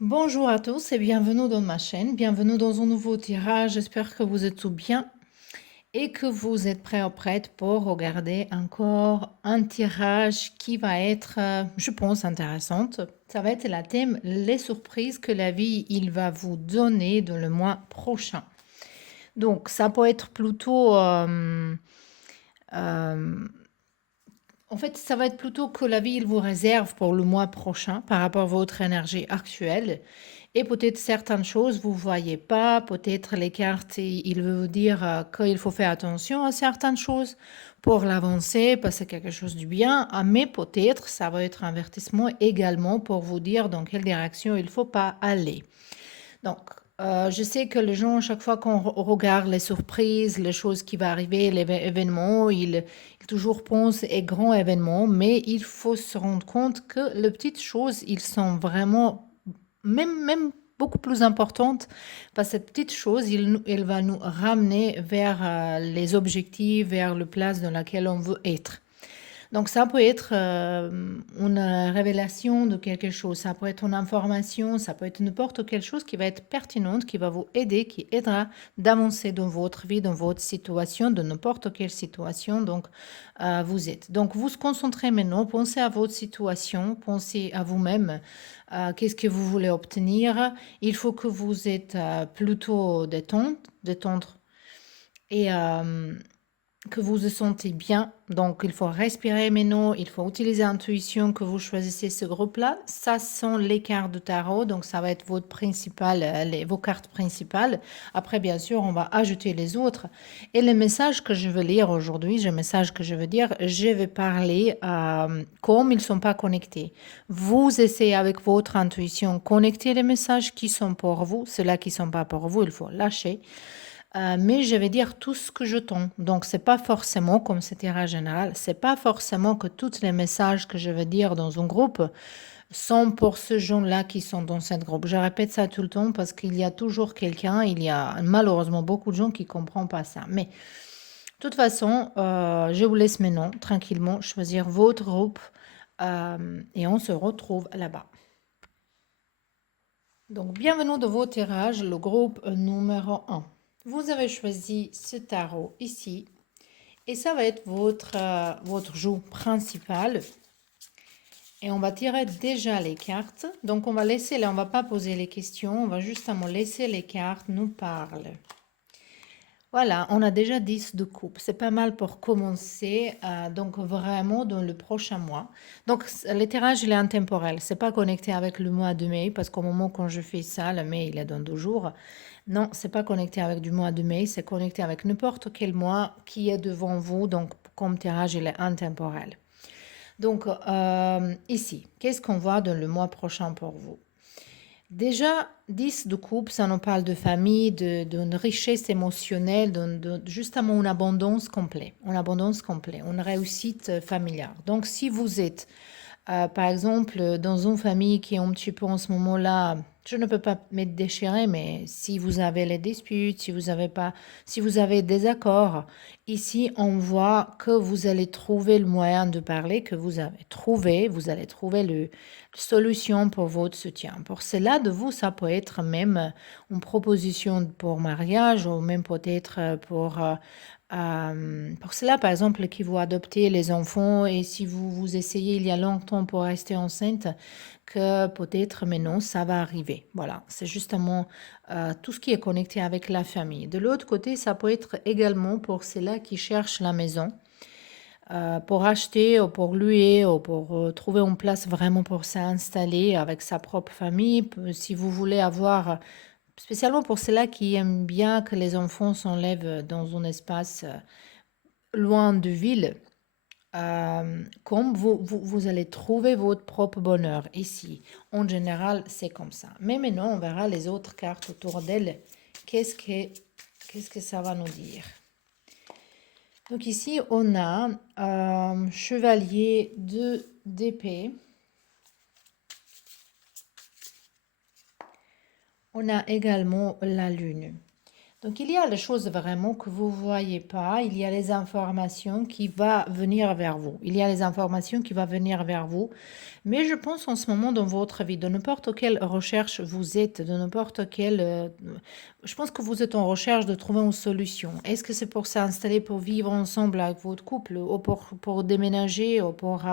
Bonjour à tous et bienvenue dans ma chaîne, bienvenue dans un nouveau tirage. J'espère que vous êtes tous bien et que vous êtes prêts ou prêtes pour regarder encore un tirage qui va être, je pense, intéressante. Ça va être la thème les surprises que la vie il va vous donner dans le mois prochain. Donc ça peut être plutôt euh, en fait, ça va être plutôt que la vie il vous réserve pour le mois prochain par rapport à votre énergie actuelle. Et peut-être certaines choses vous voyez pas, peut-être les cartes, il veut vous dire qu'il faut faire attention à certaines choses pour l'avancer, passer quelque chose du bien, mais peut-être ça va être un avertissement également pour vous dire dans quelle direction il faut pas aller. Donc, je sais que les gens, chaque fois qu'on regarde les surprises, les choses qui vont arriver, les événements, ils toujours pensent aux grands événements, mais il faut se rendre compte que les petites choses, ils sont vraiment, même beaucoup plus importantes, parce que cette petite chose, il va nous ramener vers les objectifs, vers le place dans laquelle on veut être. Donc ça peut être une révélation de quelque chose, ça peut être une information, ça peut être n'importe quelle chose qui va être pertinente, qui va vous aider, qui aidera d'avancer dans votre vie, dans votre situation, de n'importe quelle situation donc vous êtes. Donc vous vous concentrez maintenant, pensez à votre situation, pensez à vous-même, qu'est-ce que vous voulez obtenir. Il faut que vous êtes plutôt détente et que vous vous sentez bien. Donc, il faut respirer maintenant, il faut utiliser l'intuition que vous choisissez ce groupe-là. Ça sont les cartes de tarot, donc ça va être votre principal, vos cartes principales. Après, bien sûr, on va ajouter les autres. Et le message que je veux lire aujourd'hui, le message que je veux dire, je vais parler comme ils ne sont pas connectés. Vous essayez avec votre intuition connecter les messages qui sont pour vous, ceux-là qui ne sont pas pour vous, il faut lâcher. Mais je vais dire tout ce que je tends. Donc, c'est pas forcément, comme c'est tirage général, c'est pas forcément que tous les messages que je vais dire dans un groupe sont pour ces gens-là qui sont dans ce groupe. Je répète ça tout le temps parce qu'il y a toujours quelqu'un, il y a malheureusement beaucoup de gens qui ne comprennent pas ça. Mais de toute façon, je vous laisse maintenant, tranquillement, choisir votre groupe et on se retrouve là-bas. Donc, bienvenue dans vos tirages, le groupe numéro un. Vous avez choisi ce tarot ici et ça va être votre jeu principal. Et on va tirer déjà les cartes. Donc, on va laisser là, on va pas poser les questions, on va justement laisser les cartes nous parler. Voilà, on a déjà 10 de coupe. C'est pas mal pour commencer, donc vraiment dans le prochain mois. Donc, le tirage, il est intemporel. C'est pas connecté avec le mois de mai, parce qu'au moment quand je fais ça, le mai, il est dans 2 jours. Non, c'est pas connecté avec du mois de mai, c'est connecté avec n'importe quel mois qui est devant vous. Donc, comme tirage, il est intemporel. Donc, ici, qu'est-ce qu'on voit dans le mois prochain pour vous? Déjà, 10 de coupe, ça nous parle de famille, d'une richesse émotionnelle, justement une abondance complète, une réussite familiale. Donc, si vous êtes, par exemple, dans une famille qui est un petit peu en ce moment-là, je ne peux pas me déchirer, mais si vous avez les disputes, si vous avez des accords, ici, on voit que vous allez trouver le moyen de parler, que vous allez trouver le solution pour votre soutien. Pour cela, de vous, ça peut être même une proposition pour mariage ou même peut-être pour cela, par exemple, qui vous adoptez les enfants et si vous essayez il y a longtemps pour rester enceinte, que peut-être maintenant ça va arriver. Voilà, c'est justement tout ce qui est connecté avec la famille. De l'autre côté, ça peut être également pour ceux-là qui cherchent la maison pour acheter ou pour louer ou pour trouver une place vraiment pour s'installer avec sa propre famille. Si vous voulez avoir, spécialement pour ceux-là qui aiment bien que les enfants s'enlèvent dans un espace loin de ville, comme vous allez trouver votre propre bonheur ici. En général, c'est comme ça. Mais maintenant, on verra les autres cartes autour d'elle. Qu'est-ce que ça va nous dire? Donc ici, on a chevalier d'épée. On a également la lune. Donc, il y a les choses vraiment que vous ne voyez pas. Il y a les informations qui vont venir vers vous. Il y a les informations qui vont venir vers vous. Mais je pense en ce moment dans votre vie, de n'importe quelle recherche vous êtes, de n'importe quelle... je pense que vous êtes en recherche de trouver une solution. Est-ce que c'est pour s'installer, pour vivre ensemble avec votre couple, ou pour déménager, ou pour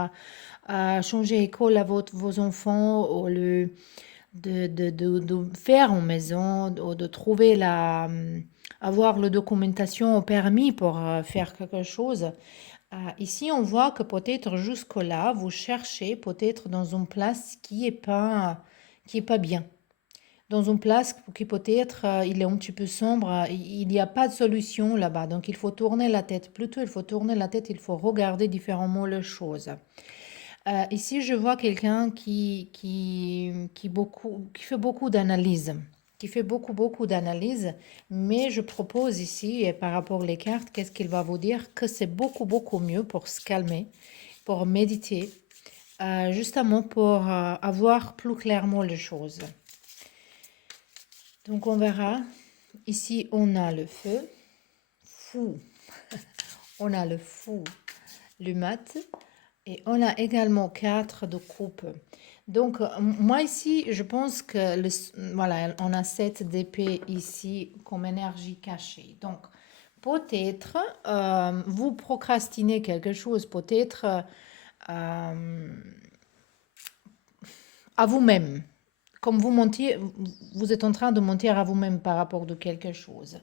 changer école à vos enfants, ou de faire en maison, ou de trouver avoir la documentation au permis pour faire quelque chose. Ici, on voit que peut-être jusque-là, vous cherchez peut-être dans une place qui est pas bien. Dans une place qui peut-être il est un petit peu sombre, il n'y a pas de solution là-bas. Donc, il faut tourner la tête. Plutôt, il faut tourner la tête, il faut regarder différemment les choses. Ici, je vois quelqu'un qui fait beaucoup d'analyses, qui fait beaucoup d'analyses, mais je propose ici, et par rapport aux cartes, qu'est-ce qu'il va vous dire? Que c'est beaucoup mieux pour se calmer, pour méditer, justement pour avoir plus clairement les choses. Donc, on verra. Ici, on a le fou, on a le fou, le mat. Et on a également 4 de coupe. Donc, moi ici, je pense que, voilà, on a 7 d'épée ici comme énergie cachée. Donc, peut-être, vous procrastinez quelque chose, peut-être à vous-même. Comme vous êtes en train de mentir à vous-même par rapport de quelque chose.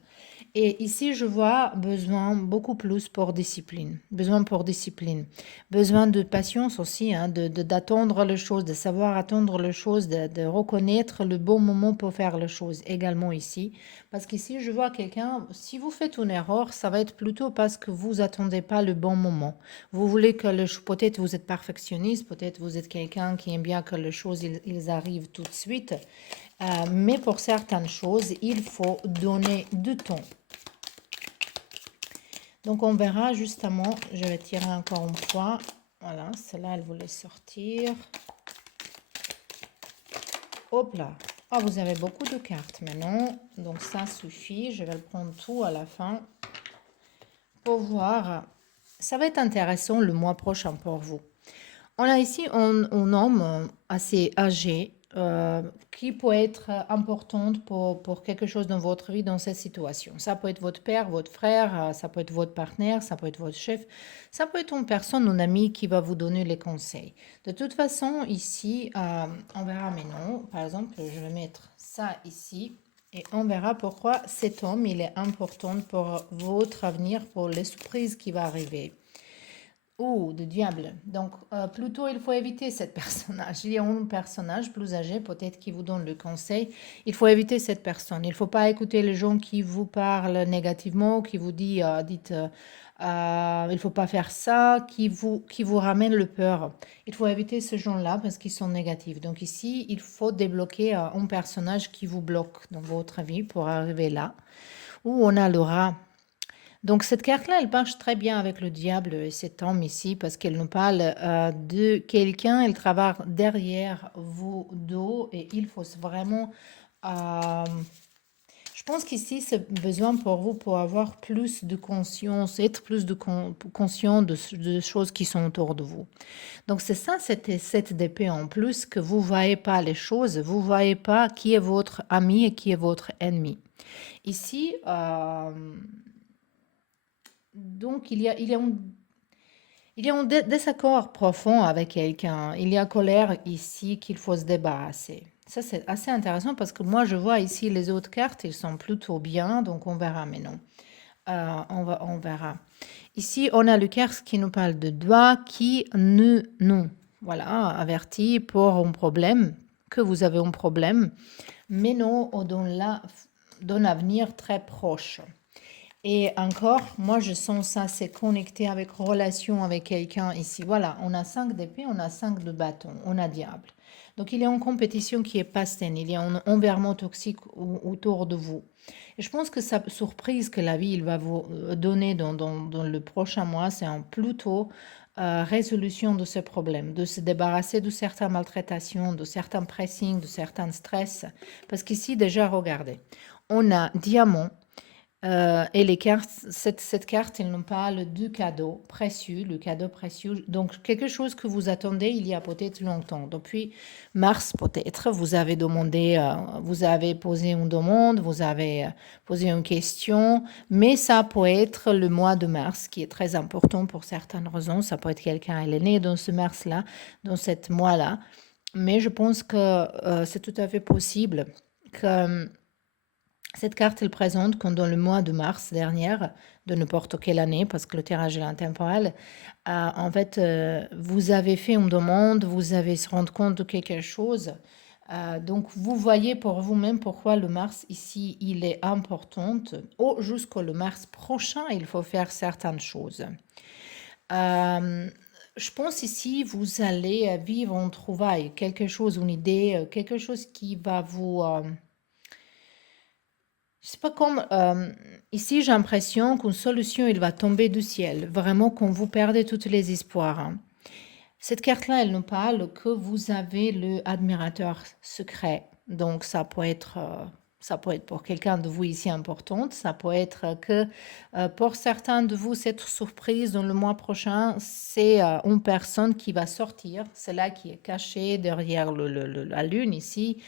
Et ici, je vois besoin beaucoup plus pour discipline. Besoin pour discipline. Besoin de patience aussi, hein, d'attendre les choses, de savoir attendre les choses, de reconnaître le bon moment pour faire les choses également ici. Parce qu'ici, je vois quelqu'un, si vous faites une erreur, ça va être plutôt parce que vous attendez pas le bon moment. Vous voulez que peut-être vous êtes perfectionniste, peut-être vous êtes quelqu'un qui aime bien que les choses, ils arrivent tout de suite. Mais pour certaines choses, il faut donner du temps. Donc, on verra justement, je vais tirer encore une fois. Voilà, celle-là, elle voulait sortir. Hop là. Ah, vous avez beaucoup de cartes maintenant. Donc, ça suffit. Je vais le prendre tout à la fin pour voir. Ça va être intéressant le mois prochain pour vous. On a ici un homme assez âgé qui peut être importante pour quelque chose dans votre vie, dans cette situation. Ça peut être votre père, votre frère, ça peut être votre partenaire, ça peut être votre chef, ça peut être une personne, un ami qui va vous donner les conseils. De toute façon, ici, on verra maintenant. Par exemple, je vais mettre ça ici. Et on verra pourquoi cet homme, il est important pour votre avenir, pour les surprises qui vont arriver. Oh, de diable. Donc, plutôt, il faut éviter cette personnage. Il y a un personnage plus âgé, peut-être, qui vous donne le conseil. Il faut éviter cette personne. Il ne faut pas écouter les gens qui vous parlent négativement, qui vous disent, il ne faut pas faire ça, qui vous ramènent le peur. Il faut éviter ces gens-là parce qu'ils sont négatifs. Donc ici, il faut débloquer un personnage qui vous bloque dans votre vie pour arriver là. Où on a le rat. Donc cette carte-là, elle marche très bien avec le diable et cet homme ici parce qu'elle nous parle de quelqu'un, elle travaille derrière vos dos et il faut vraiment... je pense qu'ici, c'est besoin pour vous pour avoir plus de conscience, être plus conscient de choses qui sont autour de vous. Donc c'est ça, cette d'épée en plus, que vous ne voyez pas les choses, vous ne voyez pas qui est votre ami et qui est votre ennemi. Ici... donc, il y a un désaccord profond avec quelqu'un. Il y a colère ici qu'il faut se débarrasser. Ça, c'est assez intéressant parce que moi, je vois ici les autres cartes, ils sont plutôt bien, donc on verra maintenant. On verra. Ici, on a le carte qui nous parle de doigt qui non. Voilà, averti pour un problème, que vous avez un problème, mais non dans l'avenir très proche. Et encore, moi, je sens ça, c'est connecté avec relation avec quelqu'un ici. Voilà, on a 5 d'épée, on a 5 de bâton, on a diable. Donc, il y a une compétition qui est pas saine, il y a un environnement toxique autour de vous. Et je pense que sa surprise que la vie il va vous donner dans le prochain mois, c'est plutôt résolution de ce problème, de se débarrasser de certaines maltraitations, de certains pressings, de certains stress. Parce qu'ici, déjà, regardez, on a diamant, Et les cartes, cette carte, elle nous parle du cadeau précieux, le cadeau précieux. Donc, quelque chose que vous attendez il y a peut-être longtemps. Depuis mars, peut-être, vous avez demandé, vous avez posé une demande, vous avez posé une question, mais ça peut être le mois de mars, qui est très important pour certaines raisons. Ça peut être quelqu'un, elle est née dans ce mars-là, dans ce mois-là. Mais je pense que c'est tout à fait possible que cette carte, elle présente comme dans le mois de mars dernière, de n'importe quelle année, parce que le tirage est intemporel, en fait, vous avez fait une demande, vous avez se rendre compte de quelque chose. Donc, vous voyez pour vous-même pourquoi le mars ici, il est important. Jusqu'au le mars prochain, il faut faire certaines choses. Je pense ici, vous allez vivre en trouvaille, quelque chose, une idée, quelque chose qui va vous... je sais pas comme ici j'ai l'impression qu'une solution il va tomber du ciel, vraiment quand vous perdez toutes les espoirs, hein. Cette carte-là, elle nous parle que vous avez le admirateur secret. Donc ça peut être pour quelqu'un de vous ici importante, ça peut être que pour certains de vous cette surprise dans le mois prochain, c'est une personne qui va sortir, c'est là qui est cachée derrière la lune ici,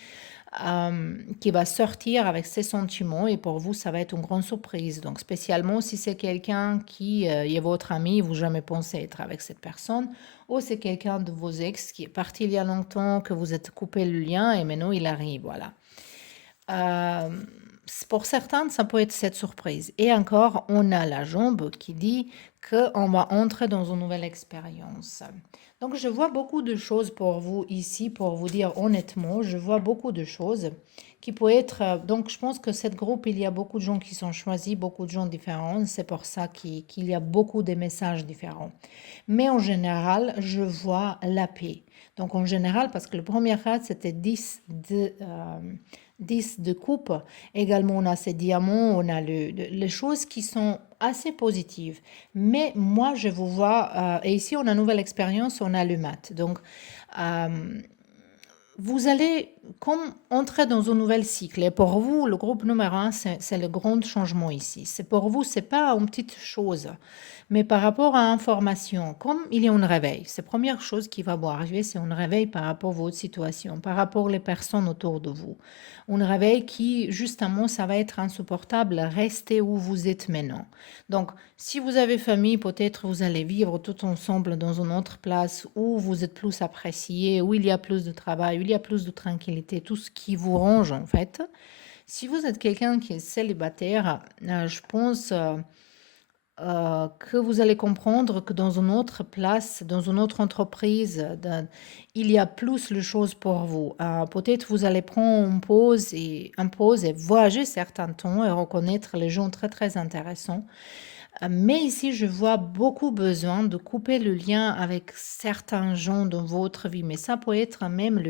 qui va sortir avec ses sentiments et pour vous, ça va être une grande surprise. Donc, spécialement si c'est quelqu'un qui est votre ami, vous jamais pensé être avec cette personne, ou c'est quelqu'un de vos ex qui est parti il y a longtemps, que vous êtes coupé le lien et maintenant il arrive, voilà. Euh, pour certains, ça peut être cette surprise. Et encore, on a la jambe qui dit qu'on va entrer dans une nouvelle expérience. Donc, je vois beaucoup de choses pour vous ici, pour vous dire honnêtement, je vois beaucoup de choses qui peuvent être... donc, je pense que cette groupe, il y a beaucoup de gens qui sont choisis, beaucoup de gens différents. C'est pour ça qu'il y a beaucoup de messages différents. Mais en général, je vois la paix. Donc, en général, parce que le premier carte, c'était 10 de coupe. Également, on a ces diamants, on a les choses qui sont assez positives. Mais moi, je vous vois, et ici, on a une nouvelle expérience, on a le mat. Donc, euh, vous allez comme entrer dans un nouvel cycle. Et pour vous, le groupe numéro un, c'est le grand changement ici. C'est pour vous, c'est pas une petite chose. Mais par rapport à l'information, comme il y a un réveil, c'est la première chose qui va vous arriver, c'est un réveil par rapport à votre situation, par rapport aux personnes autour de vous. Un réveil qui, justement, ça va être insupportable, restez où vous êtes maintenant. Donc, si vous avez famille, peut-être vous allez vivre tout ensemble dans une autre place où vous êtes plus apprécié, où il y a plus de travail, où il y a plus de tranquillité, tout ce qui vous range en fait. Si vous êtes quelqu'un qui est célibataire, je pense que vous allez comprendre que dans une autre place, dans une autre entreprise, il y a plus de choses pour vous. Peut-être vous allez prendre une pause et voyager certains temps et reconnaître les gens très très intéressants. Mais ici, je vois beaucoup besoin de couper le lien avec certains gens dans votre vie. Mais ça peut être même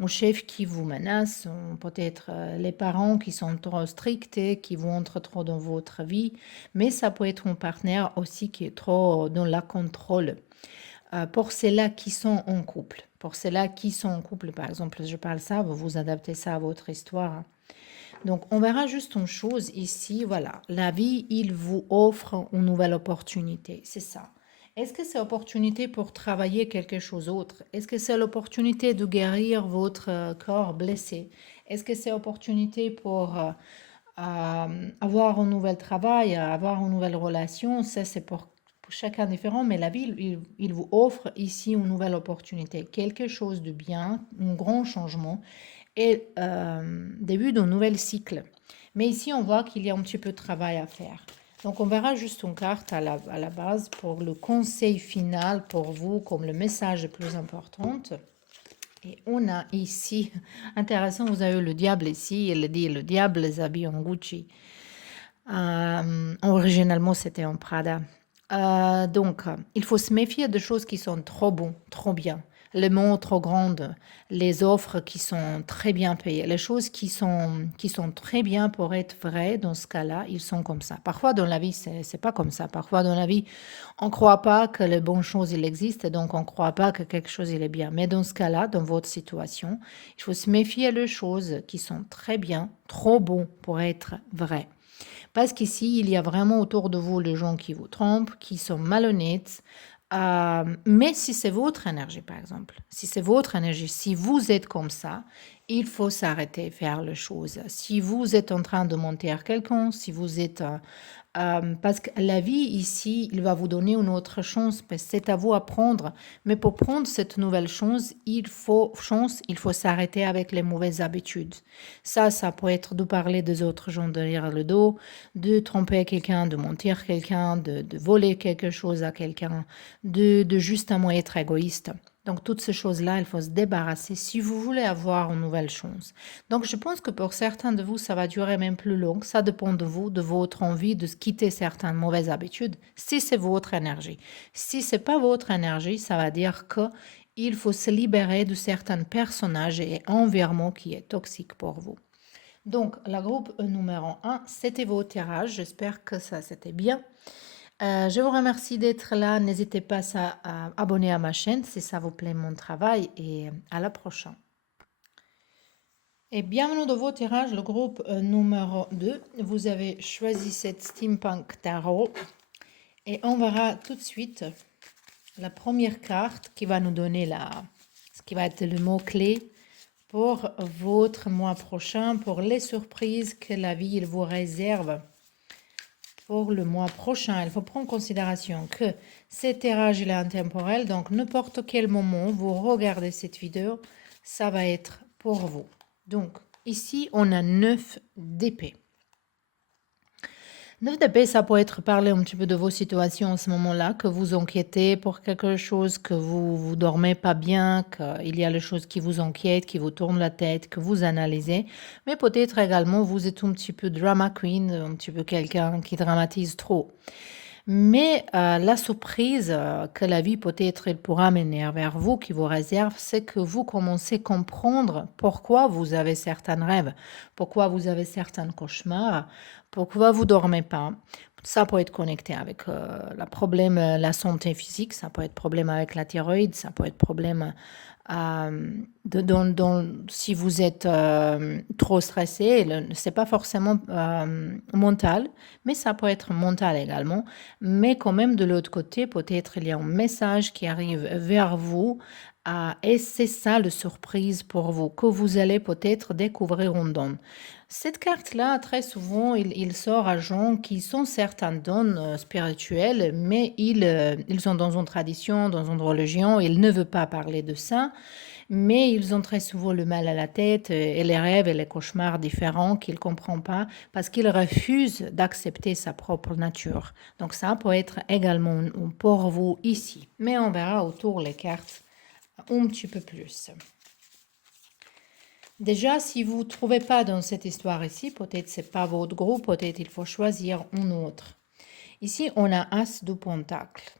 un chef qui vous menace, ou peut-être les parents qui sont trop stricts et qui vous entrent trop dans votre vie. Mais ça peut être un partenaire aussi qui est trop dans la contrôle. Pour ceux-là qui sont en couple, par exemple, je parle ça, vous adaptez ça à votre histoire, hein. Donc, on verra juste une chose ici, voilà. La vie, il vous offre une nouvelle opportunité, c'est ça. Est-ce que c'est opportunité pour travailler quelque chose d'autre? Est-ce que c'est l'opportunité de guérir votre corps blessé? Est-ce que c'est opportunité pour avoir un nouvel travail, avoir une nouvelle relation? Ça, c'est pour chacun différent, mais la vie, il vous offre ici une nouvelle opportunité, quelque chose de bien, un grand changement et début d'un nouvel cycle. Mais ici, on voit qu'il y a un petit peu de travail à faire. Donc, on verra juste une carte à la base pour le conseil final pour vous, comme le message le plus important. Et on a ici, intéressant, vous avez le diable ici, il dit le diable les habille en Gucci. Originalement, c'était en Prada. Donc, il faut se méfier de choses qui sont trop bon, trop bien. Les mots trop grandes, les offres qui sont très bien payées, les choses qui sont très bien pour être vraies, dans ce cas-là, ils sont comme ça. Parfois, dans la vie, c'est pas comme ça. Parfois, dans la vie, on ne croit pas que les bonnes choses, il existent, et donc on ne croit pas que quelque chose, il est bien. Mais dans ce cas-là, dans votre situation, il faut se méfier des choses qui sont très bien, trop bon pour être vraies. Parce qu'ici, il y a vraiment autour de vous les gens qui vous trompent, qui sont malhonnêtes. Mais si c'est votre énergie, par exemple, si c'est votre énergie, si vous êtes comme ça, il faut s'arrêter, faire les choses. Si vous êtes en train de mentir à quelqu'un, si vous êtes parce que la vie ici, il va vous donner une autre chance, parce que c'est à vous à prendre. Mais pour prendre cette nouvelle il faut s'arrêter avec les mauvaises habitudes. Ça peut être de parler des autres gens derrière le dos, de tromper quelqu'un, de mentir quelqu'un, de voler quelque chose à quelqu'un, de justement être égoïste. Donc toutes ces choses-là, il faut se débarrasser si vous voulez avoir une nouvelle chance. Donc, je pense que pour certains de vous, ça va durer même plus long. Ça dépend de vous, de votre envie de quitter certaines mauvaises habitudes, si c'est votre énergie. Si c'est pas votre énergie, ça va dire que il faut se libérer de certains personnages et environnements qui est toxique pour vous. Donc, la groupe numéro 1, c'était vos tirages. J'espère que ça, c'était bien. Je vous remercie d'être là. N'hésitez pas à abonner à ma chaîne si ça vous plaît mon travail et à la prochaine. Et bienvenue dans vos tirages, le groupe numéro 2. Vous avez choisi cette Steampunk Tarot. Et on verra tout de suite la première carte qui va nous donner ce qui va être le mot-clé pour votre mois prochain, pour les surprises que la vie il vous réserve pour le mois prochain. Il faut prendre en considération que ce tirage il est intemporel, donc n'importe quel moment vous regardez cette vidéo, ça va être pour vous. Donc, ici, on a 9 d'épée. 9 d'épée, ça peut être parler un petit peu de vos situations en ce moment-là, que vous inquiétez pour quelque chose, que vous dormez pas bien, qu'il y a les choses qui vous inquiètent, qui vous tournent la tête, que vous analysez. Mais peut-être également, vous êtes un petit peu drama queen, un petit peu quelqu'un qui dramatise trop. Mais la surprise que la vie peut-être elle pourra mener vers vous, qui vous réserve, c'est que vous commencez à comprendre pourquoi vous avez certains rêves, pourquoi vous avez certains cauchemars, pourquoi vous dormez pas. Ça peut être connecté avec la santé physique, ça peut être problème avec la thyroïde, ça peut être problème si vous êtes trop stressé, c'est pas forcément mental, mais ça peut être mental également. Mais quand même, de l'autre côté, peut-être il y a un message qui arrive vers vous et c'est ça la surprise pour vous, que vous allez peut-être découvrir un don. Cette carte-là, très souvent, il sort à gens qui sont certains dons spirituels, mais ils sont dans une tradition, dans une religion, ils ne veulent pas parler de ça, mais ils ont très souvent le mal à la tête et les rêves et les cauchemars différents qu'ils ne comprennent pas parce qu'ils refusent d'accepter sa propre nature. Donc ça peut être également pour vous ici. Mais on verra autour les cartes un petit peu plus. Déjà, si vous ne trouvez pas dans cette histoire ici, peut-être ce n'est pas votre groupe, peut-être il faut choisir un autre. Ici, on a As de Pentacle.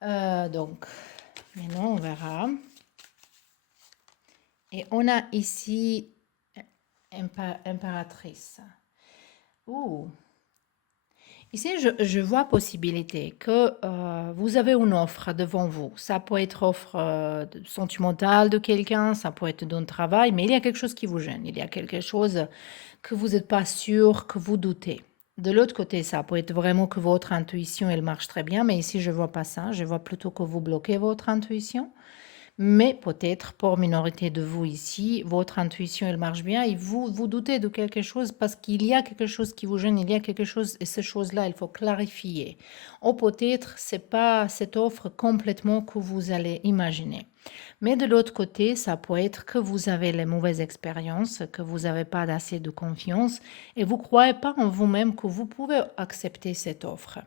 Donc, maintenant, on verra. Et on a ici Impératrice. Ouh. Ici, je vois possibilité que vous avez une offre devant vous. Ça peut être offre sentimentale de quelqu'un, ça peut être d'un travail, mais il y a quelque chose qui vous gêne. Il y a quelque chose que vous n'êtes pas sûr, que vous doutez. De l'autre côté, ça peut être vraiment que votre intuition, elle marche très bien, mais ici, je ne vois pas ça. Je vois plutôt que vous bloquez votre intuition. Mais peut-être pour minorité de vous ici, votre intuition, elle marche bien et vous doutez de quelque chose parce qu'il y a quelque chose qui vous gêne, il y a quelque chose et ces choses-là, il faut clarifier. Ou peut-être c'est pas cette offre complètement que vous allez imaginer. Mais de l'autre côté, ça peut être que vous avez les mauvaises expériences, que vous n'avez pas assez de confiance et vous croyez pas en vous-même que vous pouvez accepter cette offre.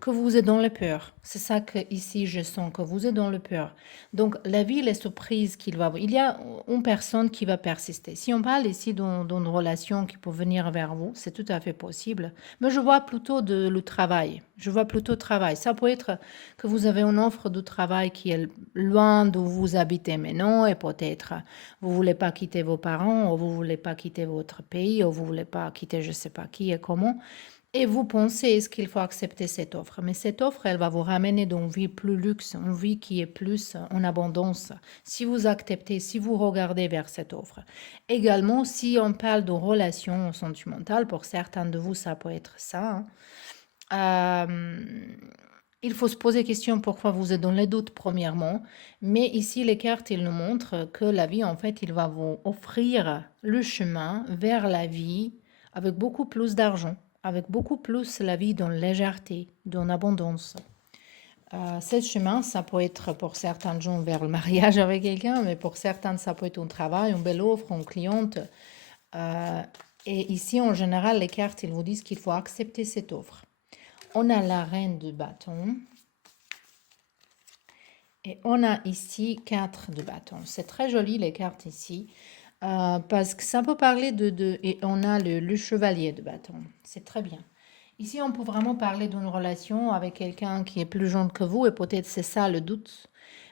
Que vous êtes dans le peur. C'est ça que ici je sens, que vous êtes dans le peur. Donc la vie, les surprises qu'il va avoir. Il y a une personne qui va persister. Si on parle ici d'une relation qui peut venir vers vous, c'est tout à fait possible. Mais je vois plutôt le travail. Je vois plutôt travail. Ça peut être que vous avez une offre de travail qui est loin d'où vous habitez maintenant et peut-être vous voulez pas quitter vos parents ou vous voulez pas quitter votre pays ou vous voulez pas quitter je sais pas qui et comment. Et vous pensez, est-ce qu'il faut accepter cette offre? Mais cette offre, elle va vous ramener dans une vie plus luxe, une vie qui est plus en abondance. Si vous acceptez, si vous regardez vers cette offre. Également, si on parle de relations sentimentales, pour certains de vous, ça peut être ça, hein. Il faut se poser question pourquoi vous êtes dans les doutes, premièrement. Mais ici, les cartes, ils nous montrent que la vie, en fait, il va vous offrir le chemin vers la vie avec beaucoup plus d'argent, avec beaucoup plus la vie dans légèreté, dans abondance. Ce chemin, ça peut être pour certains gens vers le mariage avec quelqu'un, mais pour certains, ça peut être un travail, une belle offre, une cliente. Euh, et ici, en général, les cartes, ils vous disent qu'il faut accepter cette offre. On a la reine de bâton. Et on a ici 4 de bâton. C'est très joli les cartes ici. Parce que ça peut parler et on a le chevalier de bâton. C'est très bien. Ici, on peut vraiment parler d'une relation avec quelqu'un qui est plus jeune que vous et peut-être c'est ça le doute.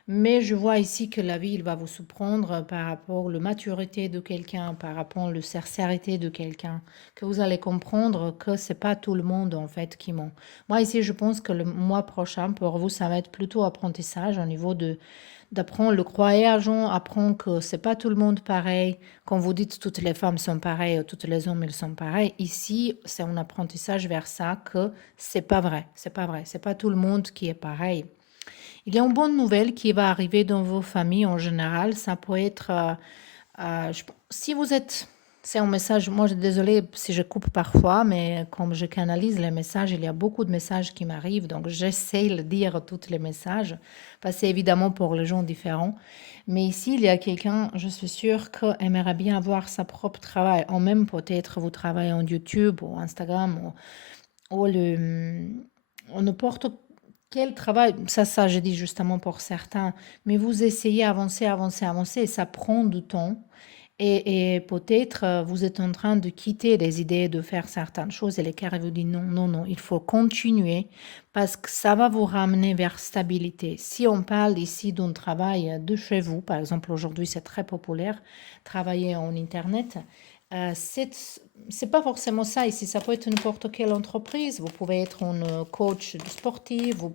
Mais je vois ici que la vie, il va vous surprendre par rapport à la maturité de quelqu'un, par rapport à la sincérité de quelqu'un, que vous allez comprendre que c'est pas tout le monde en fait qui ment. Moi ici, je pense que le mois prochain pour vous, ça va être plutôt apprentissage au niveau d'apprendre le croyant, apprendre que c'est pas tout le monde pareil. Quand vous dites toutes les femmes sont pareilles, toutes les hommes ils sont pareils, ici c'est un apprentissage vers ça que c'est pas vrai, c'est pas vrai, c'est pas tout le monde qui est pareil. Il y a une bonne nouvelle qui va arriver dans vos familles en général. Ça peut être, si vous êtes, c'est un message, moi je suis désolée si je coupe parfois, mais comme je canalise les messages, il y a beaucoup de messages qui m'arrivent, donc j'essaie de dire tous les messages, parce que c'est évidemment pour les gens différents. Mais ici, il y a quelqu'un, je suis sûre, qui aimerait bien avoir sa propre travail, ou même peut-être vous travaillez en YouTube ou Instagram ou n'importe quel travail, ça, je dis justement pour certains, mais vous essayez avancer, avancer, avancer, et ça prend du temps. Et peut-être vous êtes en train de quitter les idées de faire certaines choses et les carrés vous disent non, non, non, il faut continuer parce que ça va vous ramener vers stabilité. Si on parle ici d'un travail de chez vous, par exemple aujourd'hui c'est très populaire, travailler en Internet, c'est pas forcément ça ici, ça peut être n'importe quelle entreprise. Vous pouvez être un coach sportif, vous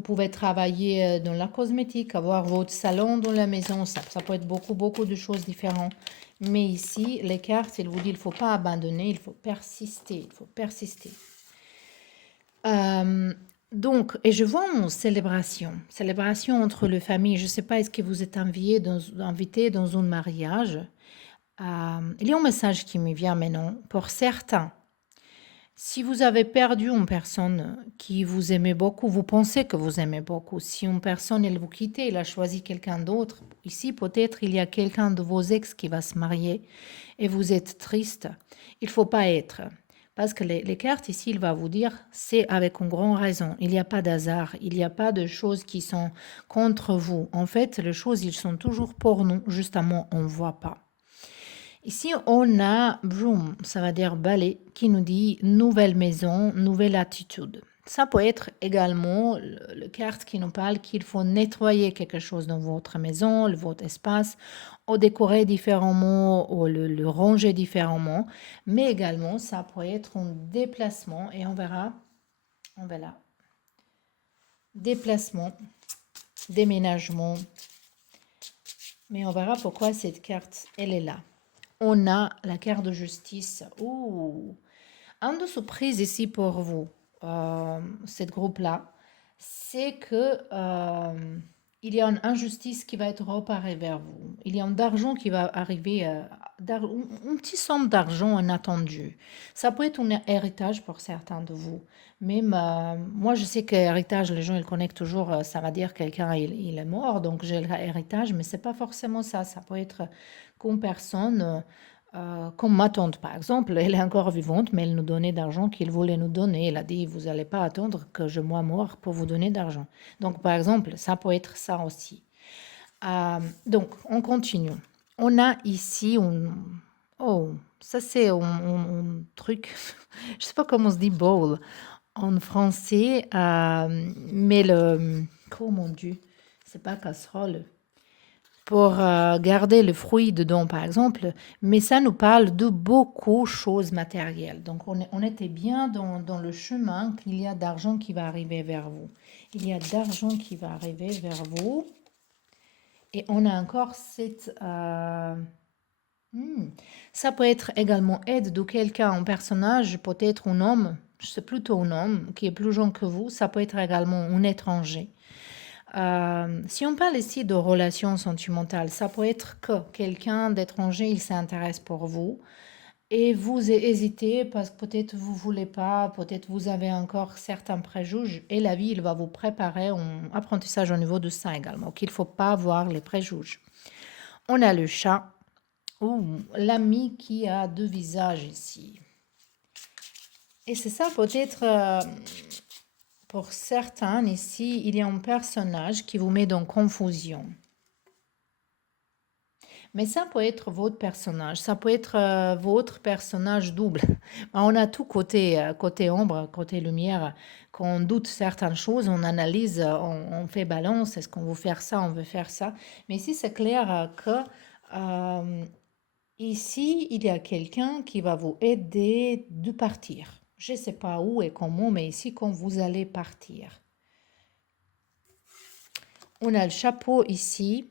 pouvez travailler dans la cosmétique, avoir votre salon dans la maison, ça peut être beaucoup, beaucoup de choses différentes. Mais ici, les cartes, il vous dit, il ne faut pas abandonner, il faut persister, il faut persister. Donc, et je vois une célébration entre les familles. Je ne sais pas, est-ce que vous êtes invité dans un mariage? Il y a un message qui me vient maintenant. Pour certains, si vous avez perdu une personne qui vous aimait beaucoup, vous pensez que vous aimez beaucoup. Si une personne, elle vous quitte, elle a choisi quelqu'un d'autre. Ici, peut-être, il y a quelqu'un de vos ex qui va se marier et vous êtes triste. Il faut pas être. Parce que les cartes ici, il va vous dire, c'est avec une grande raison. Il n'y a pas d'hasard. Il n'y a pas de choses qui sont contre vous. En fait, les choses, ils sont toujours pour nous. Justement, on ne voit pas. Ici, on a Broom, ça veut dire balai, qui nous dit nouvelle maison, nouvelle attitude. Ça peut être également le carte qui nous parle qu'il faut nettoyer quelque chose dans votre maison, votre espace, ou décorer différemment, ou le ranger différemment. Mais également, ça peut être un déplacement, et on verra, déplacement, déménagement. Mais on verra pourquoi cette carte, elle est là. On a la carte de justice. Ouh, une de surprise ici pour vous, cette groupe-là, c'est que il y a une injustice qui va être reparée vers vous. Il y a un d'argent qui va arriver, une petite somme d'argent inattendue. Ça peut être un héritage pour certains de vous. Même moi, je sais que héritage, les gens ils connaissent toujours, ça va dire quelqu'un il est mort, donc j'ai l'héritage, mais c'est pas forcément ça. Ça peut être qu'une personne comme ma tante, par exemple, elle est encore vivante, mais elle nous donnait d'argent qu'il voulait nous donner. Elle a dit, vous n'allez pas attendre que je sois mort pour vous donner d'argent. Donc, par exemple, ça peut être ça aussi. Donc, on continue. On a ici un... Oh, ça c'est un truc, je ne sais pas comment on se dit bowl en français, mais le... Oh mon Dieu, c'est pas casserole. pour garder le fruit dedans, par exemple, mais ça nous parle de beaucoup de choses matérielles. Donc, on était bien dans le chemin qu'il y a d'argent qui va arriver vers vous. Il y a d'argent qui va arriver vers vous. Et on a encore cette... ça peut être également aide de quelqu'un, un personnage, peut-être un homme, c'est plutôt un homme qui est plus jeune que vous. Ça peut être également un étranger. Si on parle ici de relations sentimentales, ça peut être que quelqu'un d'étranger, il s'intéresse pour vous et vous hésitez parce que peut-être vous voulez pas, peut-être vous avez encore certains préjugés et la vie, il va vous préparer un apprentissage au niveau de ça également, qu'il ne faut pas avoir les préjugés. On a le chat ou l'ami qui a deux visages ici. Et c'est ça peut-être... pour certains, ici, il y a un personnage qui vous met dans confusion. Mais ça peut être votre personnage, ça peut être votre personnage double. On a tout côté ombre, côté lumière. Quand on doute certaines choses, on analyse, on fait balance. Est-ce qu'on veut faire ça, on veut faire ça. Mais ici, c'est clair que ici, il y a quelqu'un qui va vous aider de partir. Je ne sais pas où et comment, mais ici, quand vous allez partir. On a le chapeau ici.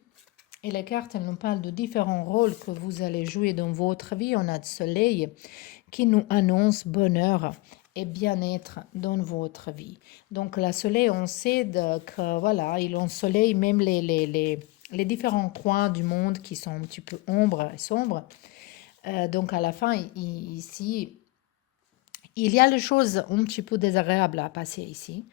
Et les cartes, elles nous parlent de différents rôles que vous allez jouer dans votre vie. On a le soleil qui nous annonce bonheur et bien-être dans votre vie. Donc, le soleil, on sait que, voilà, il ensoleille même les différents coins du monde qui sont un petit peu ombre et sombres. Donc, à la fin, ici, il y a les choses un petit peu désagréables à passer ici.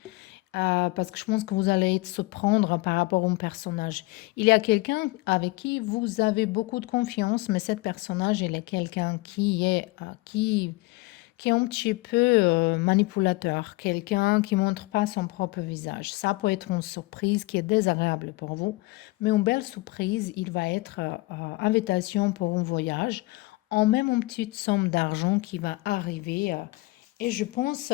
Parce que je pense que vous allez se prendre par rapport au personnage. Il y a quelqu'un avec qui vous avez beaucoup de confiance, mais cette personnage, il est quelqu'un qui est un petit peu manipulateur, quelqu'un qui montre pas son propre visage. Ça peut être une surprise qui est désagréable pour vous, mais une belle surprise, il va être invitation pour un voyage, en même une petite somme d'argent qui va arriver. Et je pense...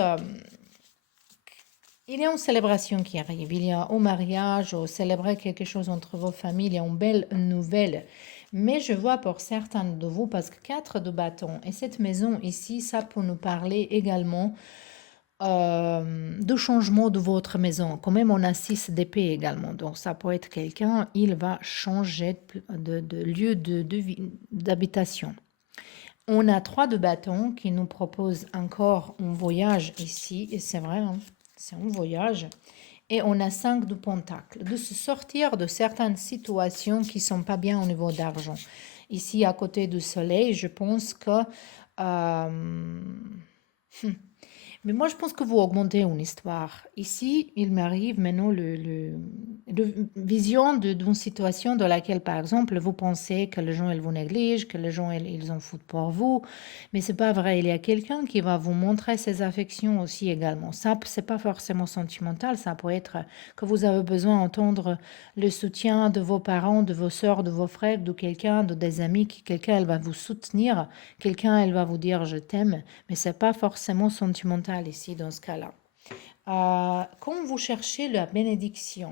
il y a une célébration qui arrive, il y a au mariage, au célébrer quelque chose entre vos familles, il y a une belle nouvelle. Mais je vois pour certains de vous, parce que 4 de bâton et cette maison ici, ça peut nous parler également de changement de votre maison. Quand même, on a 6 d'épée également. Donc, ça peut être quelqu'un, il va changer de lieu d'habitation. On a 3 de bâton qui nous propose encore un voyage ici, et c'est vrai, hein, c'est un voyage. Et on a 5 de pentacle, de se sortir de certaines situations qui ne sont pas bien au niveau d'argent. Ici, à côté du soleil, je pense que... euh, mais moi, je pense que vous augmentez une histoire. Ici, il m'arrive maintenant le vision d'une situation dans laquelle, par exemple, vous pensez que les gens, ils vous négligent, que les gens, ils en foutent pour vous. Mais c'est pas vrai. Il y a quelqu'un qui va vous montrer ses affections aussi également. Ça, c'est pas forcément sentimental. Ça peut être que vous avez besoin d'entendre le soutien de vos parents, de vos sœurs, de vos frères, de quelqu'un, de des amis, quelqu'un, elle va vous soutenir. Quelqu'un, elle va vous dire je t'aime, mais c'est pas forcément sentimental ici dans ce cas-là. Quand vous cherchez la bénédiction,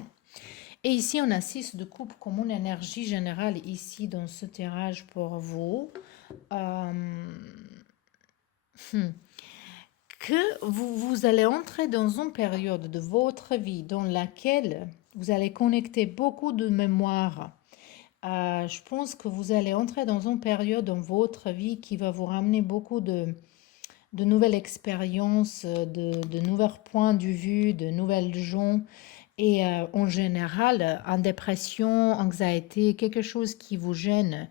et ici on a 6 de coupe comme une énergie générale ici dans ce tirage pour vous, euh, que vous allez entrer dans une période de votre vie dans laquelle vous allez connecter beaucoup de mémoires. Je pense que vous allez entrer dans une période dans votre vie qui va vous ramener beaucoup de nouvelles expériences, de nouveaux points de vue, de nouvelles gens. Et en général, en dépression, anxiété, quelque chose qui vous gêne,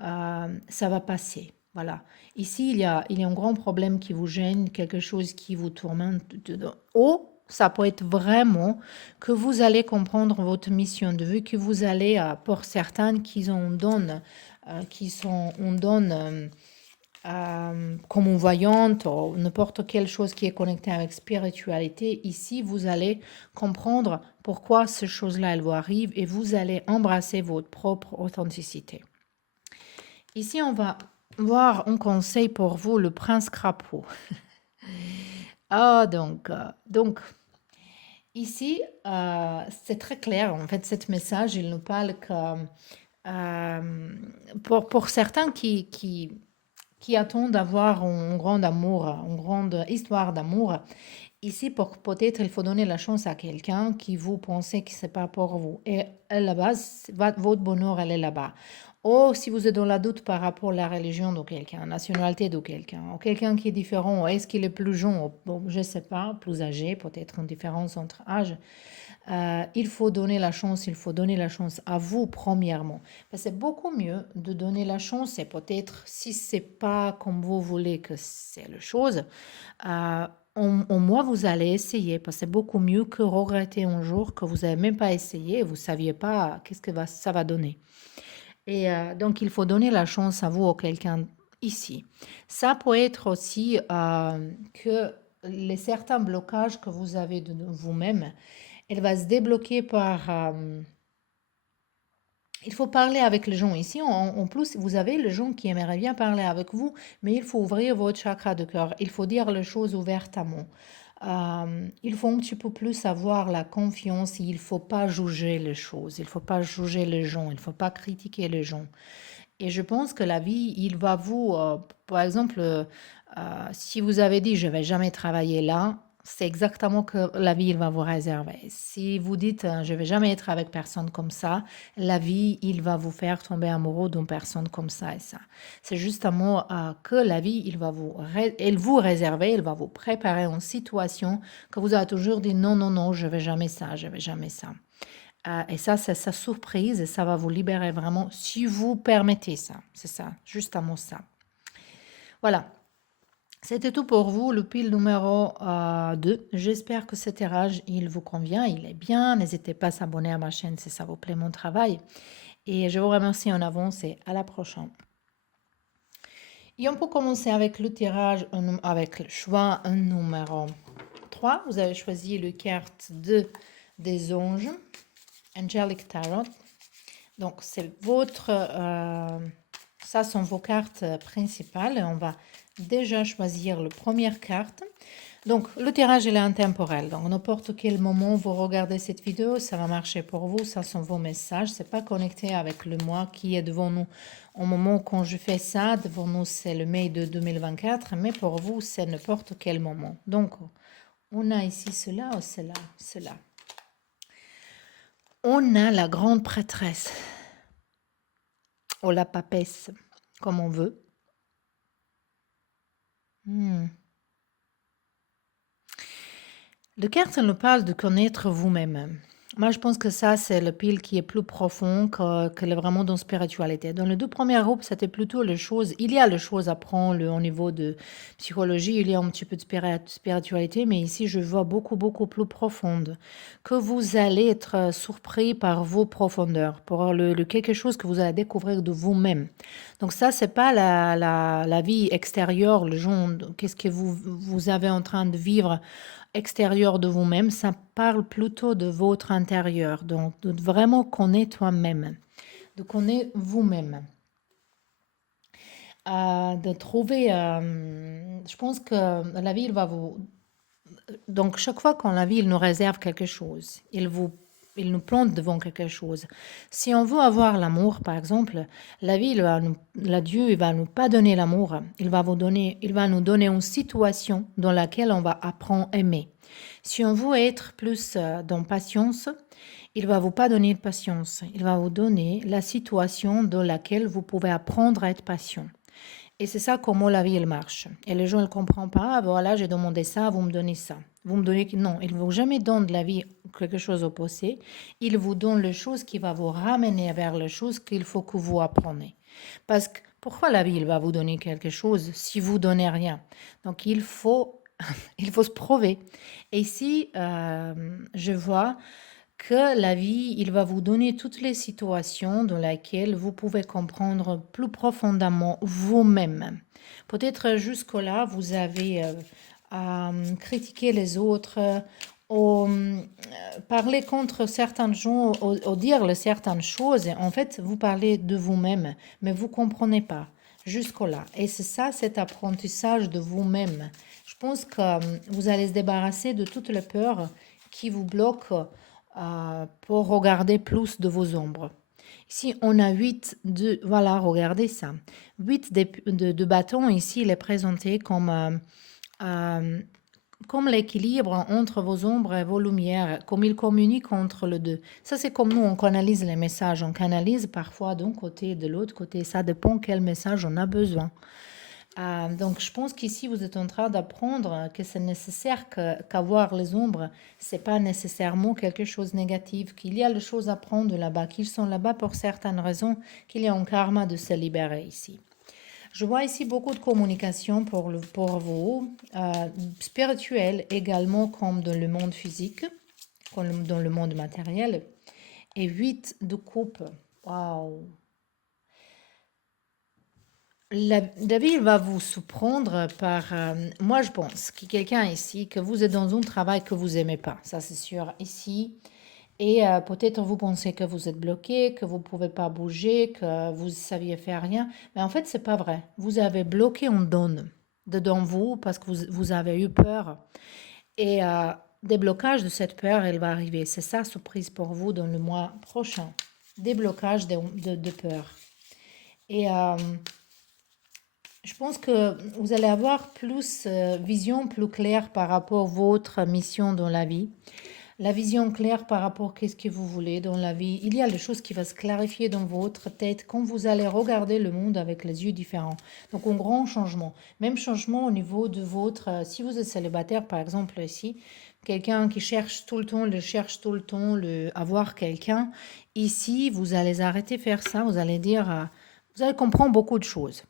ça va passer. Voilà. Ici, il y a un grand problème qui vous gêne, quelque chose qui vous tourmente. Ou ça peut être vraiment que vous allez comprendre votre mission de vie, que vous allez, pour certains qui ont donne, on donne comme une voyante ou n'importe quelle chose qui est connectée avec spiritualité, ici, vous allez comprendre pourquoi ces choses-là, elles vous arrivent et vous allez embrasser votre propre authenticité. Ici, on va voir un conseil pour vous, le prince crapaud. Donc, ici, c'est très clair. En fait, cet message, il nous parle que Euh, pour certains qui attendent d'avoir un grand amour, une grande histoire d'amour, ici, peut-être, il faut donner la chance à quelqu'un qui vous pensez que c'est pas pour vous. Et à la base, votre bonheur, elle est là-bas. Ou si vous êtes dans la doute par rapport à la religion de quelqu'un, la nationalité de quelqu'un, ou quelqu'un qui est différent, est-ce qu'il est plus jeune, ou, bon, je ne sais pas, plus âgé, peut-être une différence entre âge, il faut donner la chance, il faut donner la chance à vous premièrement. Parce que c'est beaucoup mieux de donner la chance et peut-être si c'est pas comme vous voulez que c'est la chose, euh, au moins vous allez essayer parce que c'est beaucoup mieux que regretter un jour que vous n'avez même pas essayé et vous ne saviez pas qu'est-ce que ça va donner. Et donc il faut donner la chance à vous ou quelqu'un ici. Ça peut être aussi que les certains blocages que vous avez de vous-même, elle va se débloquer par... il faut parler avec les gens. Ici, en plus, vous avez les gens qui aimeraient bien parler avec vous, mais il faut ouvrir votre chakra de cœur. Il faut dire les choses ouvertement. Il faut un petit peu plus avoir la confiance. Il ne faut pas juger les choses. Il ne faut pas juger les gens. Il ne faut pas critiquer les gens. Et je pense que la vie, il va vous, par exemple, si vous avez dit je vais jamais travailler là, c'est exactement que la vie, il va vous réserver. Si vous dites je vais jamais être avec personne comme ça, la vie, il va vous faire tomber amoureux d'une personne comme ça et ça. C'est justement que la vie, elle vous réserver, elle va vous préparer en situation que vous avez toujours dit non, non, non, je vais jamais ça, je vais jamais ça. Et ça, c'est sa surprise et ça va vous libérer vraiment si vous permettez ça. C'est ça, justement ça. Voilà, c'était tout pour vous, le pile numéro 2. J'espère que cet tirage, il vous convient, il est bien. N'hésitez pas à s'abonner à ma chaîne si ça vous plaît mon travail. Et je vous remercie en avance et à la prochaine. Et on peut commencer avec le tirage, avec le choix numéro 3. Vous avez choisi le carte des anges, Angelic Tarot. Donc, c'est ça sont vos cartes principales. On va déjà choisir la première carte. Donc, le tirage il est intemporel. Donc, n'importe quel moment vous regardez cette vidéo, ça va marcher pour vous. Ça sont vos messages. C'est pas connecté avec le mois qui est devant nous. Au moment quand je fais ça, devant nous, c'est le mai de 2024. Mais pour vous, c'est n'importe quel moment. Donc, on a ici cela ou cela, cela. On a la grande prêtresse. Ou la papesse, comme on veut. Le carte nous parle de connaître vous-même. Moi, je pense que ça, c'est le pile qui est plus profond que vraiment dans la spiritualité. Dans les deux premiers groupes, c'était plutôt les choses. Il y a les choses à prendre au niveau de psychologie, il y a un petit peu de spiritualité, mais ici, je vois beaucoup, beaucoup plus profonde. Que vous allez être surpris par vos profondeurs, pour le quelque chose que vous allez découvrir de vous-même. Donc ça, c'est pas la vie extérieure, le genre, qu'est-ce que vous avez en train de vivre extérieur de vous-même, ça parle plutôt de votre intérieur. Donc, de vraiment connaître toi-même, de connaître vous-même. De trouver, je pense que la vie, il va vous... Donc, chaque fois quand la vie, il nous réserve quelque chose, il nous plante devant quelque chose. Si on veut avoir l'amour, par exemple, la vie, Dieu, il va nous pas donner l'amour. Il va nous donner une situation dans laquelle on va apprendre à aimer. Si on veut être plus dans patience, il va vous pas donner de patience. Il va vous donner la situation dans laquelle vous pouvez apprendre à être patient. Et c'est ça comment la vie elle marche. Et les gens ne comprennent pas. Ah, voilà, j'ai demandé ça, vous me donnez ça. Vous me donnez non, il ne vous jamais donne de la vie quelque chose opposé. Il vous donne les choses qui va vous ramener vers les choses qu'il faut que vous appreniez. Parce que pourquoi la vie elle va vous donner quelque chose si vous donnez rien? Donc il faut il faut se prouver. Et ici, je vois que la vie, il va vous donner toutes les situations dans lesquelles vous pouvez comprendre plus profondément vous-même. Peut-être jusque-là, vous avez critiqué les autres, ou parler contre certains gens, ou dire certaines choses. En fait, vous parlez de vous-même, mais vous ne comprenez pas jusque-là. Et c'est ça, cet apprentissage de vous-même. Je pense que vous allez se débarrasser de toutes les peurs qui vous bloquent pour regarder plus de vos ombres. Ici, on a 8 de... Voilà, regardez ça. 8 de bâtons, ici, il est présenté euh, comme l'équilibre entre vos ombres et vos lumières, comme il communique entre les deux. Ça, c'est comme nous, on canalise les messages. On canalise parfois d'un côté et de l'autre côté. Ça dépend quel message on a besoin. Donc, je pense qu'ici, vous êtes en train d'apprendre que c'est nécessaire qu'avoir les ombres, c'est pas nécessairement quelque chose de négatif, qu'il y a les choses à prendre là-bas, qu'ils sont là-bas pour certaines raisons, qu'il y a un karma de se libérer ici. Je vois ici beaucoup de communication pour vous, spirituel également comme dans le monde physique, comme dans le monde matériel. Et 8 de coupe. Waouh! La vie va vous surprendre par... moi, je pense qu'il y a quelqu'un ici, que vous êtes dans un travail que vous aimez pas. Ça, c'est sûr, ici. Et peut-être vous pensez que vous êtes bloqué, que vous ne pouvez pas bouger, que vous ne saviez faire rien. Mais en fait, c'est pas vrai. Vous avez bloqué un don dedans vous parce que vous avez eu peur. Et déblocage de cette peur, elle va arriver. C'est ça, surprise pour vous dans le mois prochain. Déblocage de peur. Et je pense que vous allez avoir plus vision plus claire par rapport à votre mission dans la vie. La vision claire par rapport à qu'est-ce que vous voulez dans la vie. Il y a les choses qui vont se clarifier dans votre tête quand vous allez regarder le monde avec les yeux différents. Donc un grand changement. Même changement au niveau de votre... si vous êtes célibataire par exemple ici, quelqu'un qui cherche tout le temps, avoir quelqu'un, ici vous allez arrêter de faire ça, vous allez dire... vous allez comprendre beaucoup de choses.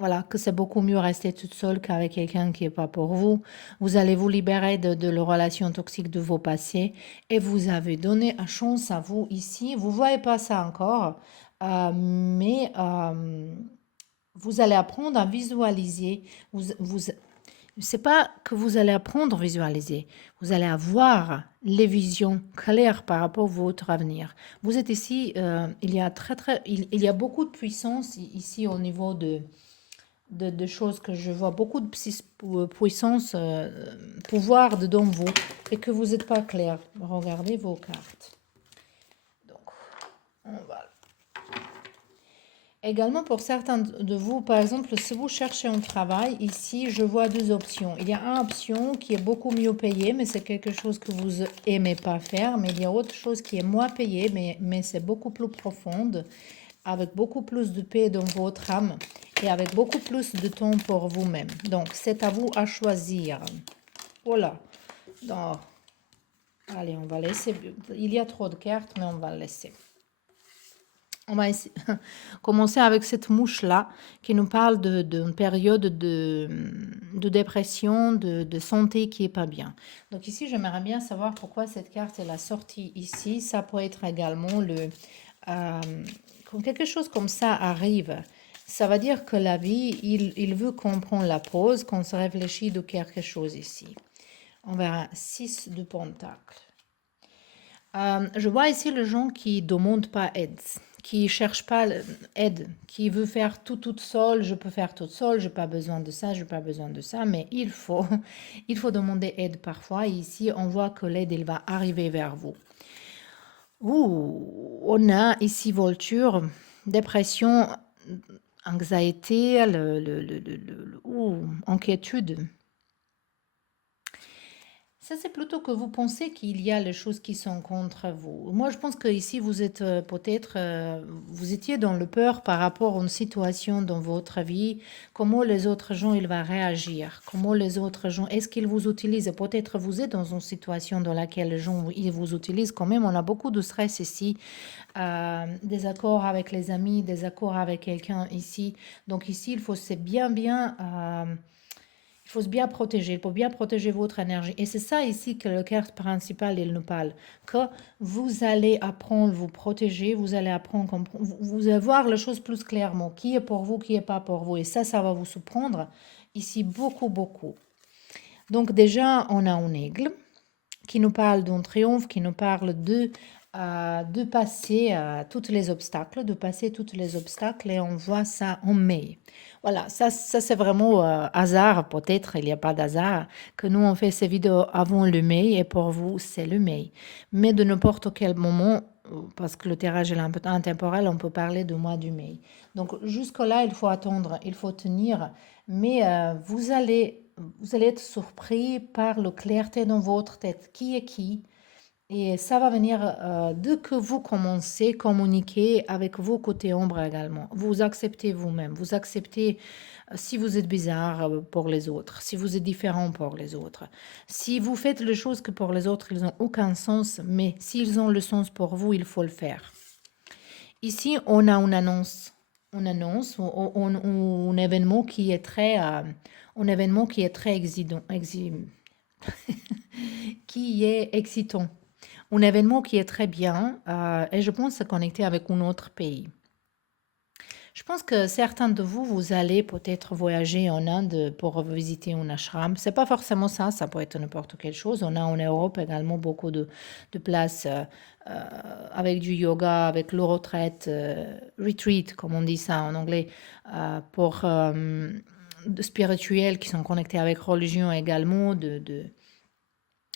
Voilà, que c'est beaucoup mieux rester toute seule qu'avec quelqu'un qui n'est pas pour vous. Vous allez vous libérer de la relation toxique de vos passés et vous avez donné une chance à vous ici. Vous ne voyez pas ça encore, mais vous allez apprendre à visualiser. C'est pas que vous allez apprendre à visualiser. Vous allez avoir les visions claires par rapport à votre avenir. Vous êtes ici, il y a beaucoup de puissance ici au niveau de choses que je vois, beaucoup de puissance, pouvoir dedans vous, et que vous n'êtes pas clair. Regardez vos cartes. Donc, on va... Également pour certains de vous, par exemple, si vous cherchez un travail, ici, je vois deux options. Il y a une option qui est beaucoup mieux payée, mais c'est quelque chose que vous aimez pas faire. Mais il y a autre chose qui est moins payée, mais c'est beaucoup plus profonde, avec beaucoup plus de paix dans votre âme et avec beaucoup plus de temps pour vous-même. Donc, c'est à vous à choisir. Voilà. Donc, allez, on va laisser. Il y a trop de cartes, mais on va le laisser. On va commencer avec cette mouche-là qui nous parle d'une période de dépression, de santé qui n'est pas bien. Donc ici, j'aimerais bien savoir pourquoi cette carte est sortie ici. Ça peut être également quand quelque chose comme ça arrive. Ça veut dire que la vie, il veut qu'on prenne la pause, qu'on se réfléchit de quelque chose ici. On verra 6 de pentacles. Je vois ici les gens qui ne demandent pas aide, qui ne cherchent pas aide, qui veut faire tout toute seule. Je peux faire toute seule, je n'ai pas besoin de ça, je n'ai pas besoin de ça, mais il faut demander aide parfois. Et ici, on voit que l'aide, elle va arriver vers vous. On a ici volture, dépression, anxiété, inquiétude. Ça, c'est plutôt que vous pensez qu'il y a les choses qui sont contre vous. Moi, je pense que ici vous êtes peut-être, vous étiez dans le peur par rapport à une situation dans votre vie, comment les autres gens, ils vont réagir, comment les autres gens, est-ce qu'ils vous utilisent? Peut-être vous êtes dans une situation dans laquelle les gens, ils vous utilisent quand même. On a beaucoup de stress ici, des accords avec les amis, des accords avec quelqu'un ici. Donc ici, il faut c'est bien il faut se bien protéger, il faut bien protéger votre énergie. Et c'est ça ici que le carte principal, il nous parle. Que vous allez apprendre à vous protéger, vous allez apprendre, vous allez voir les choses plus clairement. Qui est pour vous, qui n'est pas pour vous. Et ça va vous surprendre ici beaucoup, beaucoup. Donc déjà, on a un aigle qui nous parle d'un triomphe, qui nous parle de passer tous les obstacles, et on voit ça en mai. Voilà, ça c'est vraiment hasard, peut-être il n'y a pas d'hasard, que nous on fait ces vidéos avant le mai et pour vous c'est le mai. Mais de n'importe quel moment, parce que le tirage est un peu intemporel, on peut parler du mois de mai. Donc jusque-là, il faut attendre, il faut tenir, mais vous allez être surpris par la clarté dans votre tête. Qui est qui? Et ça va venir dès que vous commencez à communiquer avec vos côtés ombres également. Vous acceptez vous-même, vous acceptez si vous êtes bizarre pour les autres, si vous êtes différent pour les autres, si vous faites les choses que pour les autres, ils n'ont aucun sens, mais s'ils ont le sens pour vous, il faut le faire. Ici, on a une annonce, un événement qui est très qui est excitant. Un événement qui est très bien et je pense se connecter avec un autre pays. Je pense que certains de vous, vous allez peut-être voyager en Inde pour visiter un ashram. C'est pas forcément ça, ça peut être n'importe quelle chose. On a en Europe également beaucoup de places avec du yoga, avec le retraite, retreat, comme on dit ça en anglais, pour de spirituels qui sont connectés avec religion également, de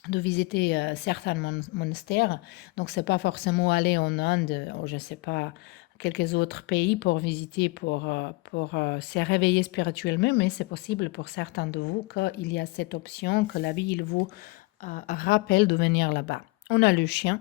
visiter certains monastères. Donc, c'est pas forcément aller en Inde ou je sais pas, quelques autres pays pour visiter, pour se réveiller spirituellement, mais c'est possible pour certains de vous qu'il y a cette option, que la vie, il vous rappelle de venir là-bas. On a le chien.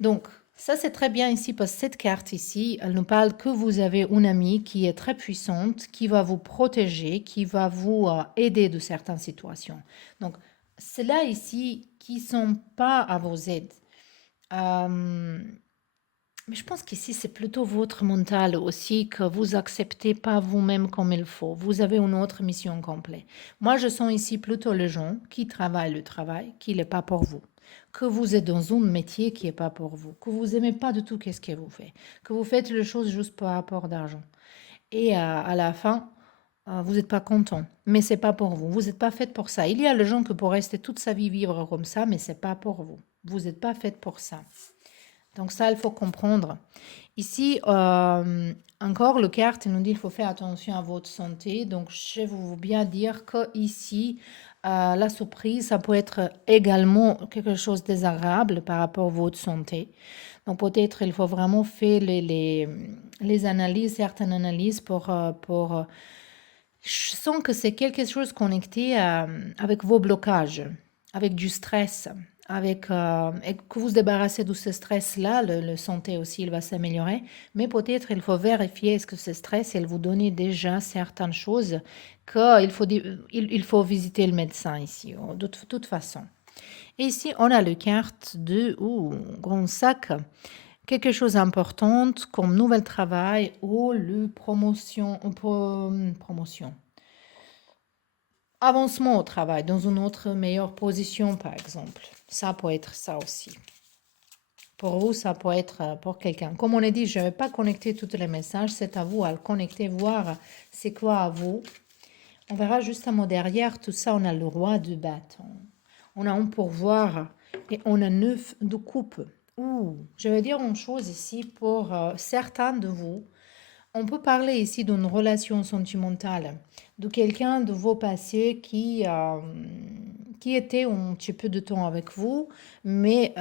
Donc, ça, c'est très bien ici parce que cette carte ici, elle nous parle que vous avez une amie qui est très puissante, qui va vous protéger, qui va vous aider de certaines situations. Donc, c'est là ici qui ne sont pas à vos aides. Mais je pense qu'ici, c'est plutôt votre mental aussi que vous acceptez pas vous-même comme il faut. Vous avez une autre mission complète. Moi, je sens ici plutôt les gens qui travaillent le travail qui n'est pas pour vous. Que vous êtes dans un métier qui n'est pas pour vous. Que vous aimez pas du tout qu'est-ce que vous faites. Que vous faites les choses juste par rapport d'argent. Et à la fin, vous n'êtes pas content. Mais c'est pas pour vous. Vous n'êtes pas faite pour ça. Il y a les gens que pour rester toute sa vie vivre comme ça, mais c'est pas pour vous. Vous n'êtes pas faite pour ça. Donc ça, il faut comprendre. Ici, encore, le carte nous dit qu'il faut faire attention à votre santé. Donc, je vais vous bien dire que ici, la surprise, ça peut être également quelque chose de désagréable par rapport à votre santé. Donc, peut-être il faut vraiment faire les analyses, certaines analyses pour je sens que c'est quelque chose connecté avec vos blocages, avec du stress, et que vous se débarrassez de ce stress-là, le santé aussi, il va s'améliorer. Mais peut-être il faut vérifier est-ce que ce stress, il vous donne déjà certaines choses qu'il faut, il faut visiter le médecin ici, de toute façon. Et ici, on a le carte de grand sac, quelque chose d'important comme nouvel travail ou le promotion. Avancement au travail, dans une autre meilleure position, par exemple. Ça peut être ça aussi. Pour vous, ça peut être pour quelqu'un. Comme on a dit, je ne vais pas connecter tous les messages. C'est à vous à le connecter, voir c'est quoi à vous. On verra justement derrière tout ça, on a le roi de bâton. On a un pourvoir et on a 9 de coupe. Je vais dire une chose ici pour certains de vous. On peut parler ici d'une relation sentimentale, de quelqu'un de vos passés qui était un petit peu de temps avec vous, mais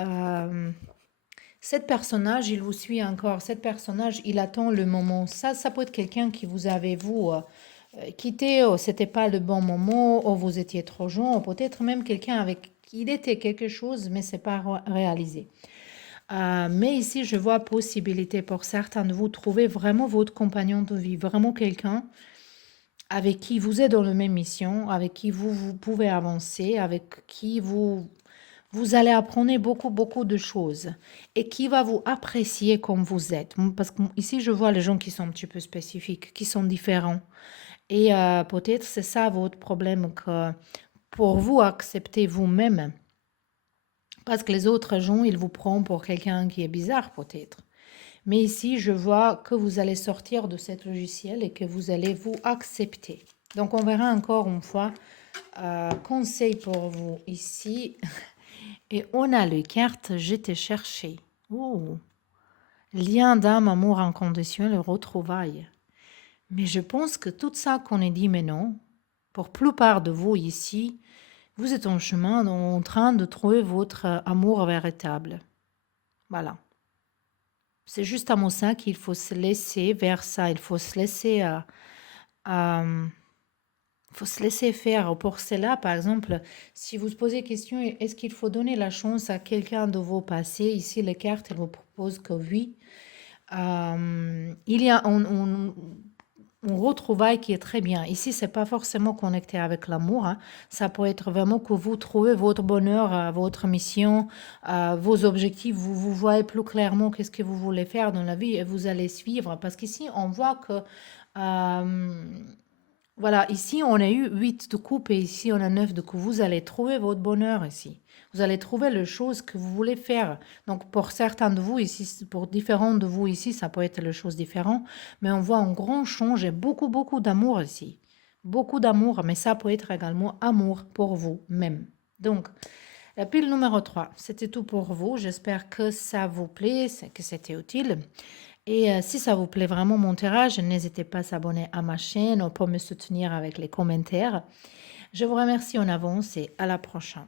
cet personnage, il vous suit encore. Cet personnage, il attend le moment. Ça peut être quelqu'un qui vous avez, vous, quitté, ou c'était pas le bon moment, ou vous étiez trop jeune, ou peut-être même quelqu'un avec qui il était quelque chose, mais c'est pas réalisé. Mais ici, je vois possibilité pour certains de vous trouver vraiment votre compagnon de vie, vraiment quelqu'un avec qui vous êtes dans la même mission, avec qui vous pouvez avancer, avec qui vous allez apprendre beaucoup, beaucoup de choses et qui va vous apprécier comme vous êtes. Parce que ici, je vois les gens qui sont un petit peu spécifiques, qui sont différents. Et peut-être c'est ça votre problème, que pour vous accepter vous-même, parce que les autres gens, ils vous prennent pour quelqu'un qui est bizarre peut-être. Mais ici, je vois que vous allez sortir de cet logiciel et que vous allez vous accepter. Donc, on verra encore une fois. Conseil pour vous ici. Et on a les cartes, je t'ai cherché. Lien d'âme, amour inconditionnel, retrouvailles. Mais je pense que tout ça qu'on a dit maintenant, pour la plupart de vous ici, vous êtes en chemin, en train de trouver votre amour véritable. Voilà. C'est juste à mon ça qu'il faut se laisser vers ça. Il faut se laisser, à, faut se laisser faire. Pour cela, par exemple, si vous se posez question, est-ce qu'il faut donner la chance à quelqu'un de vos passés? Ici, les cartes, elles vous proposent que oui. Il y a un retrouvaille qui est très bien. Ici, c'est pas forcément connecté avec l'amour, hein. Ça peut être vraiment que vous trouvez votre bonheur, votre mission, vos objectifs. Vous voyez plus clairement qu'est-ce que vous voulez faire dans la vie et vous allez suivre. Parce qu'ici, on voit que voilà, ici on a eu 8 de coupe et ici on a 9 de coupe. Vous allez trouver votre bonheur ici. Vous allez trouver les choses que vous voulez faire. Donc pour certains de vous ici, pour différents de vous ici, ça peut être les choses différentes, mais on voit un grand change et beaucoup, beaucoup d'amour ici. Beaucoup d'amour, mais ça peut être également amour pour vous-même. Donc, la pile numéro 3, c'était tout pour vous. J'espère que ça vous plaît, que c'était utile. Et si ça vous plaît vraiment mon tirage, n'hésitez pas à s'abonner à ma chaîne ou pour me soutenir avec les commentaires. Je vous remercie en avance et à la prochaine.